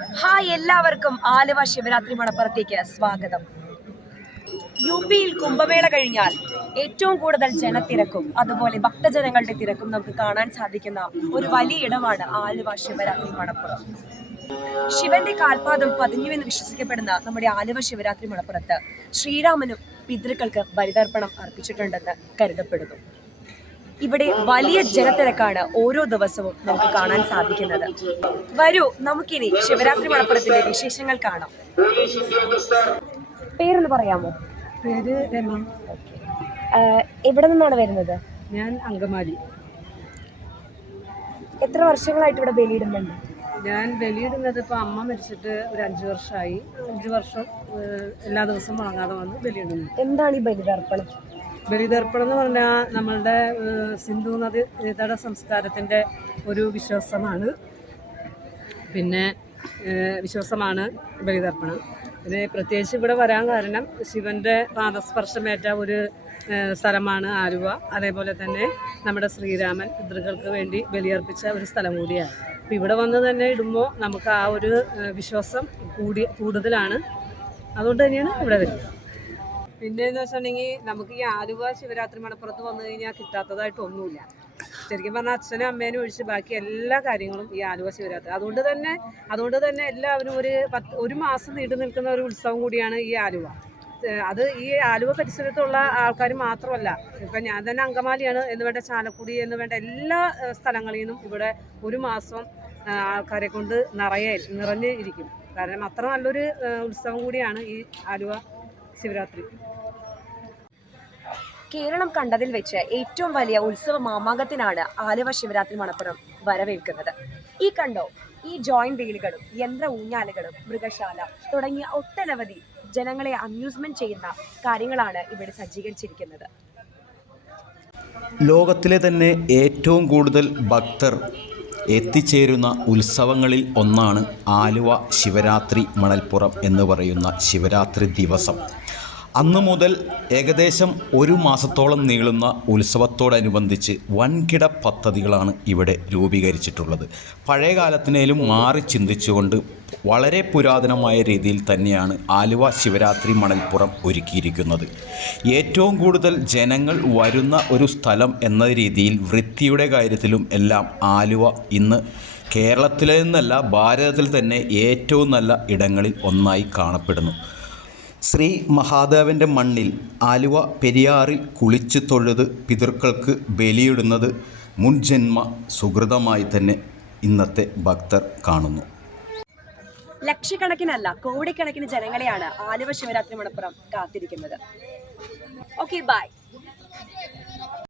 Hi എല്ലാവർക്കും ആലുവ ശിവരാത്രി മണപ്പുറത്തേക്ക് സ്വാഗതം. U പിയിൽ കുംഭമേള കഴിഞ്ഞാൽ ഏറ്റവും കൂടുതൽ ജനത്തിരക്കും അതുപോലെ ഭക്തജനങ്ങളുടെ തിരക്കും നമുക്ക് കാണാൻ സാധിക്കുന്ന ഒരു വലിയ ഇടമാണ് ആലുവ ശിവരാത്രി മണപ്പുറം. ശിവന്റെ കാൽപാദം പതിഞ്ഞുവെന്ന് വിശ്വസിക്കപ്പെടുന്ന നമ്മുടെ ആലുവ ശിവരാത്രി മണപ്പുറത്ത് ശ്രീരാമനും പിതൃക്കൾക്ക് ബലിതർപ്പണം അർപ്പിച്ചിട്ടുണ്ടെന്ന് കരുതപ്പെടുന്നു. ഇവിടെ വലിയ ജനത്തിരക്കാണ് ഓരോ ദിവസവും നമുക്ക് കാണാൻ സാധിക്കുന്നത്. വരൂ നമുക്കിനി ശിവരാത്രി മണപ്പുറത്തിന്റെ വിശേഷങ്ങൾ കാണാം. പേരൊന്ന് പറയാമോ? പേര് രമ. എവിടെ നിന്നാണ് വരുന്നത്? ഞാൻ അങ്കമാലി. എത്ര വർഷങ്ങളായിട്ട് ഇവിടെ ബലിയിടുന്നുണ്ട്? ഞാൻ ബലിയിടുന്നത് ഇപ്പോൾ അമ്മ മരിച്ചിട്ട് ഒരു അഞ്ച് വർഷമായി അഞ്ച് വർഷം എല്ലാ ദിവസവും മുടങ്ങാതെ വന്ന് ബലിയിടുന്നു. എന്താണ് ഈ ബലിതർപ്പണം? ബലിതർപ്പണം എന്ന് പറഞ്ഞാൽ നമ്മളുടെ സിന്ധു നദി തട സംസ്കാരത്തിന്റെ ഒരു വിശ്വാസമാണ്. പിന്നെ വിശ്വാസമാണ് ബലിതർപ്പണം. പിന്നെ പ്രത്യേകിച്ച് ഇവിടെ വരാൻ കാരണം ശിവന്റെ പാദസ്പർശമേറ്റ ഒരു സ്ഥലമാണ് ആലുവ. അതേപോലെ തന്നെ നമ്മുടെ ശ്രീരാമൻ പിതൃകൾക്ക് വേണ്ടി ബലിയർപ്പിച്ച ഒരു സ്ഥലം കൂടിയാണ്. അപ്പോൾ ഇവിടെ വന്ന് തന്നെ ഇടുമ്പോൾ നമുക്ക് ആ ഒരു വിശ്വാസം കൂടി കൂടുതലാണ്. അതുകൊണ്ട് തന്നെയാണ് ഇവിടെ വരുന്നത്. പിന്നെ വെച്ചിട്ടുണ്ടെങ്കിൽ നമുക്ക് ഈ ആലുവ ശിവരാത്രി മണപ്പുറത്ത് വന്നു കഴിഞ്ഞാൽ കിട്ടാത്തതായിട്ട് ഒന്നുമില്ല. ശരിക്കും പറഞ്ഞാൽ അച്ഛനും അമ്മേനും ഒഴിച്ച് ബാക്കി എല്ലാ കാര്യങ്ങളും ഈ ആലുവ ശിവരാത്രി. അതുകൊണ്ട് തന്നെ അതുകൊണ്ട് തന്നെ എല്ലാവരും ഒരു പത്ത് ഒരു മാസം നീണ്ടു നിൽക്കുന്ന ഒരു ഉത്സവം കൂടിയാണ് ഈ ആലുവ. അത് ഈ ആലുവ പരിസരത്തുള്ള ആൾക്കാർ മാത്രമല്ല ഇപ്പം ഞാൻ തന്നെ അങ്കമാലിയാണ് എന്ന് വേണ്ട ചാലക്കുടി എന്ന് വേണ്ട എല്ലാ സ്ഥലങ്ങളിൽ നിന്നും ഇവിടെ ഒരു മാസം ആൾക്കാരെ കൊണ്ട് നിറയെ നിറഞ്ഞ് ഇരിക്കും. കാരണം അത്ര നല്ലൊരു ഉത്സവം കൂടിയാണ് ഈ ആലുവ ശിവരാത്രി. കേരളം കണ്ടതിൽ വെച്ച് ഏറ്റവും വലിയ ഉത്സവ മാമാകത്തിനാണ് ആലുവ ശിവരാത്രി മണപ്പുറം വരവേൽക്കുന്നത്. ഈ കണ്ടോ? ഈ ജോയിന്റ് വീലുകളും യന്ത്ര ഊഞ്ഞാലുകളും മൃഗശാല തുടങ്ങിയ ഒട്ടനവധി ജനങ്ങളെ അമ്യൂസ്മെന്റ് ചെയ്യുന്ന കാര്യങ്ങളാണ് ഇവിടെ സജ്ജീകരിച്ചിരിക്കുന്നത്. ലോകത്തിലെ തന്നെ ഏറ്റവും കൂടുതൽ ഭക്തർ എത്തിച്ചേരുന്ന ഉത്സവങ്ങളിൽ ഒന്നാണ് ആലുവ ശിവരാത്രി മണൽപ്പുറം എന്ന് പറയുന്ന ശിവരാത്രി ദിവസം. അന്നു മുതൽ ഏകദേശം ഒരു മാസത്തോളം നീളുന്ന ഉത്സവത്തോടനുബന്ധിച്ച് വൻകിട പദ്ധതികളാണ് ഇവിടെ രൂപീകരിച്ചിട്ടുള്ളത്. പഴയ കാലത്തിനേലും മാറി ചിന്തിച്ചുകൊണ്ട് വളരെ പുരാതനമായ രീതിയിൽ തന്നെയാണ് ആലുവ ശിവരാത്രി മണൽപ്പുറം ഒരുക്കിയിരിക്കുന്നത്. ഏറ്റവും കൂടുതൽ ജനങ്ങൾ വരുന്ന ഒരു സ്ഥലം എന്ന രീതിയിൽ വൃത്തിയുടെ കാര്യത്തിലും എല്ലാം ആലുവ ഇന്ന് കേരളത്തിലെ നിന്നല്ല ഭാരതത്തിൽ തന്നെ ഏറ്റവും നല്ല ഇടങ്ങളിൽ ഒന്നായി കാണപ്പെടുന്നു. ശ്രീ മഹാദേവന്റെ മണ്ണിൽ ആലുവ പെരിയാറിൽ കുളിച്ച് തൊഴുത് പിതൃക്കൾക്ക് ബലിയിടുന്നത് മുൻജന്മ സുഹൃതമായി തന്നെ ഇന്നത്തെ ഭക്തർ കാണുന്നു. ലക്ഷക്കണക്കിനല്ല കോടിക്കണക്കിന് ജനങ്ങളെയാണ് ആലുവ ശിവരാത്രി മണപ്പുറം കാത്തിരിക്കുന്നത്. Okay bye